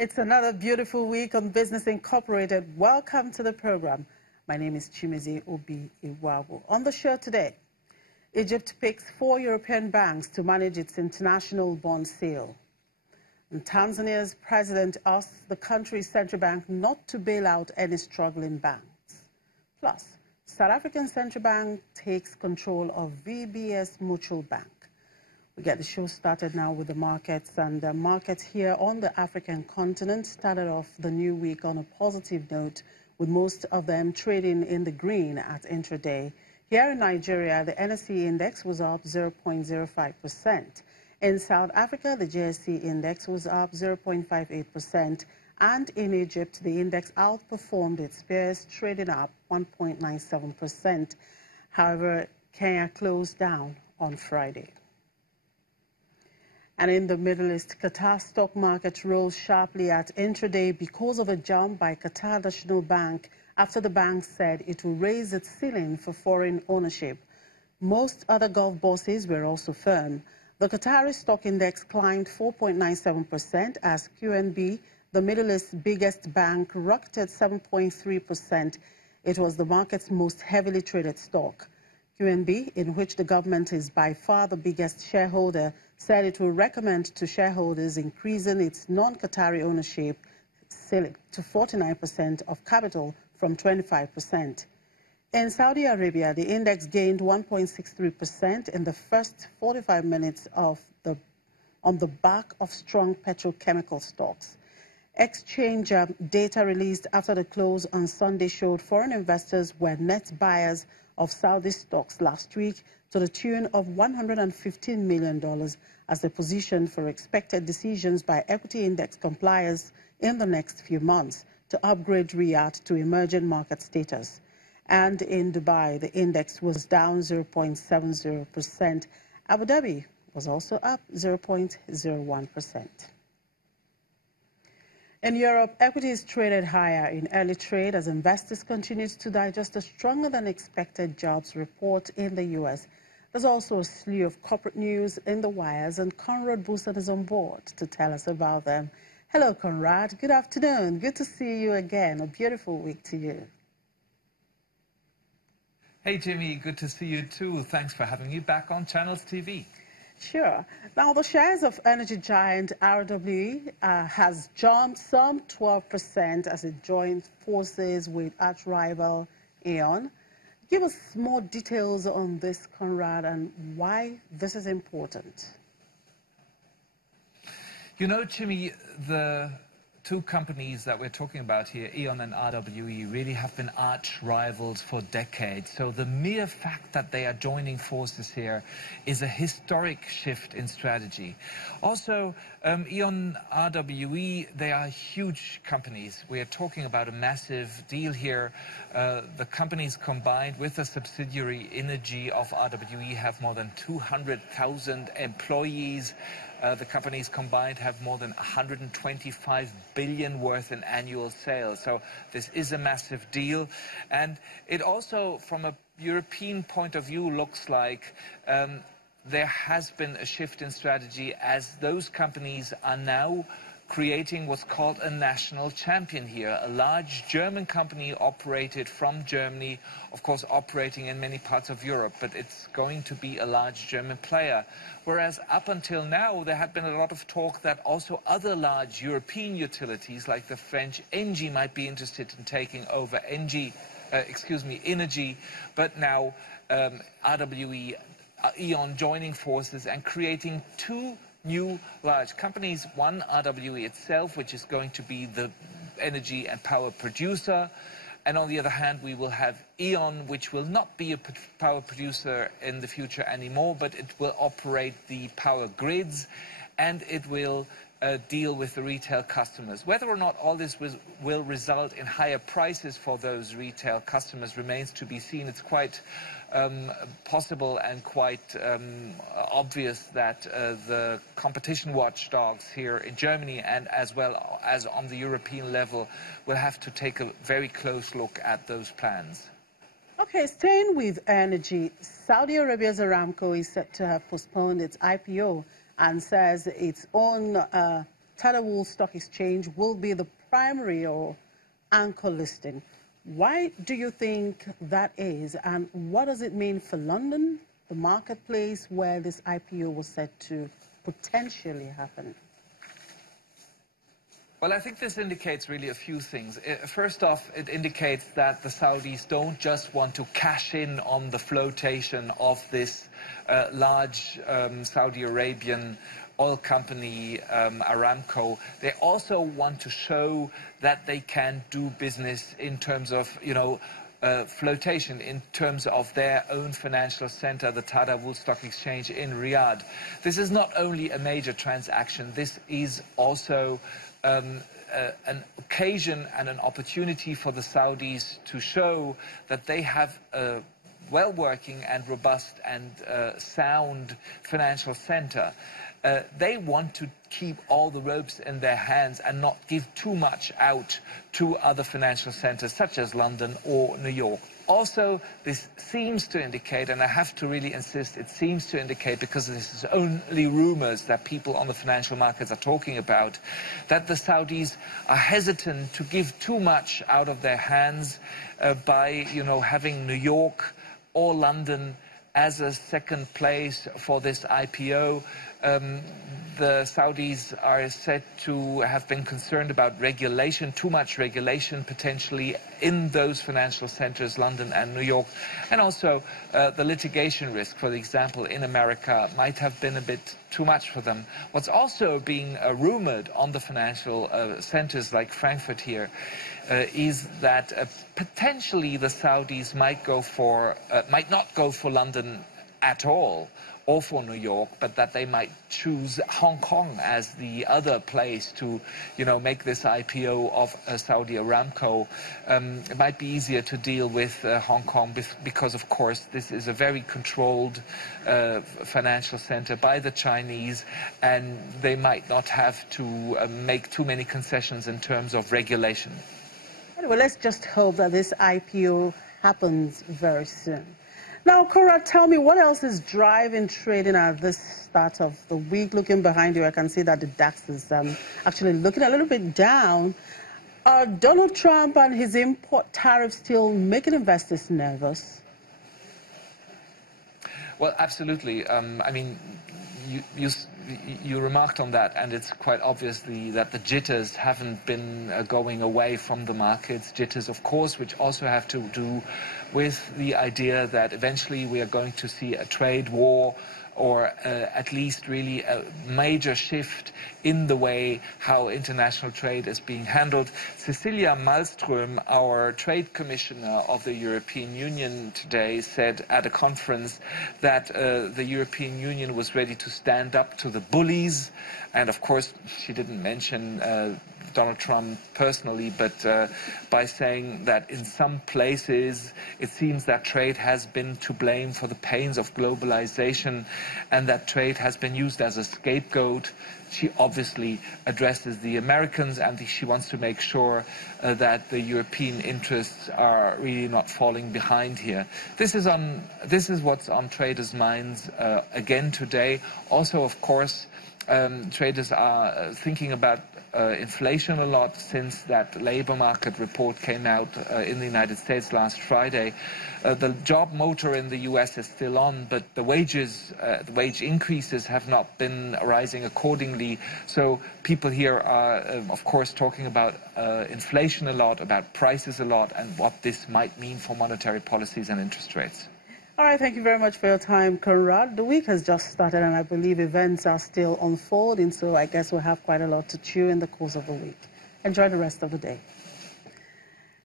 It's another beautiful week on Business Incorporated. Welcome to the program. My name is Chimeze Obi Iwawo. On the show today, Egypt picks 4 European banks to manage its international bond sale. And Tanzania's president asks the country's central bank not to bail out any struggling banks. Plus, South African Central Bank takes control of VBS Mutual Bank. We get the show started now with the markets, and the markets here on the African continent started off the new week on a positive note, with most of them trading in the green at intraday. Here in Nigeria, the NSE index was up 0.05%. In South Africa, the JSE index was up 0.58%, and in Egypt, the index outperformed its peers, trading up 1.97%. However, Kenya closed down on Friday. And in the Middle East, Qatar stock market rose sharply at intraday because of a jump by Qatar National Bank after the bank said it will raise its ceiling for foreign ownership. Most other Gulf bosses were also firm. The Qatari stock index climbed 4.97% as QNB, the Middle East's biggest bank, rocketed 7.3%. It was the market's most heavily traded stock. QNB, in which the government is by far the biggest shareholder, said it will recommend to shareholders increasing its non-Qatari ownership ceiling to 49% of capital from 25%. In Saudi Arabia, the index gained 1.63% in the first 45 minutes on the back of strong petrochemical stocks. Exchange data released after the close on Sunday showed foreign investors were net buyers of Saudi stocks last week to the tune of $115 million as they positioned for expected decisions by equity index compliers in the next few months to upgrade Riyadh to emerging market status. And in Dubai, the index was down 0.70%. Abu Dhabi was also up 0.01%. In Europe, equities traded higher in early trade as investors continued to digest a stronger-than-expected jobs report in the U.S. There's also a slew of corporate news in the wires, and Conrad Busan is on board to tell us about them. Hello, Conrad. Good afternoon. Good to see you again. A beautiful week to you. Hey, Jimmy. Good to see you, too. Thanks for having me back on Channels TV. Sure. Now, the shares of energy giant RWE has jumped some 12% as it joins forces with arch rival E.ON. Give us more details on this, Conrad, and why this is important. You know, Jimmy, the two companies that we're talking about here, E.ON and RWE, really have been arch rivals for decades. So the mere fact that they are joining forces here is a historic shift in strategy. Also, E.ON, RWE, they are huge companies. We are talking about a massive deal here. The companies combined with a subsidiary, Energy of RWE, have more than 200,000 employees. The companies combined have more than 125 billion worth in annual sales. So this is a massive deal. And it also, from a European point of view, looks like there has been a shift in strategy as those companies are now creating what's called a national champion here. A large German company operated from Germany, of course operating in many parts of Europe, but it's going to be a large German player. Whereas up until now, there had been a lot of talk that also other large European utilities like the French Engie might be interested in taking over Energy, but now RWE, E.ON joining forces and creating two new large companies. One, RWE itself, which is going to be the energy and power producer. And on the other hand, we will have E.ON, which will not be a power producer in the future anymore, but it will operate the power grids and it will deal with the retail customers. Whether or not all this will result in higher prices for those retail customers remains to be seen. It's quite possible and quite obvious that the competition watchdogs here in Germany and as well as on the European level will have to take a very close look at those plans. Okay, staying with energy, Saudi Arabia's Aramco is set to have postponed its IPO and says its own Tadawul Stock Exchange will be the primary or anchor listing. Why do you think that is, and what does it mean for London, the marketplace where this IPO was set to potentially happen? Well, I think this indicates really a few things. First off, it indicates that the Saudis don't just want to cash in on the flotation of this large Saudi Arabian oil company, Aramco. They also want to show that they can do business in terms of, flotation, in terms of their own financial center, the Tadawul Stock Exchange in Riyadh. This is not only a major transaction, this is also an occasion and an opportunity for the Saudis to show that they have a well-working and robust and sound financial center. They want to keep all the ropes in their hands and not give too much out to other financial centers such as London or New York. Also, this seems to indicate, and I have to really insist, it seems to indicate, because this is only rumors that people on the financial markets are talking about, that the Saudis are hesitant to give too much out of their hands by, having New York or London as a second place for this IPO. The Saudis are said to have been concerned about regulation, too much regulation potentially in those financial centers, London and New York, and also the litigation risk, for example, in America might have been a bit too much for them. What's also being rumored on the financial centers like Frankfurt here is that potentially the Saudis might not go for London at all, or for New York, but that they might choose Hong Kong as the other place to, make this IPO of Saudi Aramco. It might be easier to deal with Hong Kong because, of course, this is a very controlled financial center by the Chinese, and they might not have to make too many concessions in terms of regulation. Anyway, let's just hope that this IPO happens very soon. Now, Conrad, tell me, what else is driving trading at this start of the week? Looking behind you, I can see that the DAX is actually looking a little bit down. Are Donald Trump and his import tariffs still making investors nervous? Well, absolutely. I mean, you remarked on that, and it's quite obviously that the jitters haven't been going away from the markets. Jitters, of course, which also have to do with the idea that eventually we are going to see a trade war, or at least really a major shift in the way how international trade is being handled. Cecilia Malmström, our trade commissioner of the European Union today, said at a conference that the European Union was ready to stand up to the bullies. And of course, she didn't mention Donald Trump personally, but by saying that in some places it seems that trade has been to blame for the pains of globalization, and that trade has been used as a scapegoat. She obviously addresses the Americans, and she wants to make sure that the European interests are really not falling behind here. This is what's on traders' minds again today. Also, of course, traders are thinking about inflation a lot since that labor market report came out in the United States last Friday. The job motor in the US is still on, but the wage increases have not been rising accordingly. So people here are, of course, talking about inflation a lot, about prices a lot, and what this might mean for monetary policies and interest rates. All right, thank you very much for your time, Conrad. The week has just started, and I believe events are still unfolding, so I guess we'll have quite a lot to chew in the course of the week. Enjoy the rest of the day.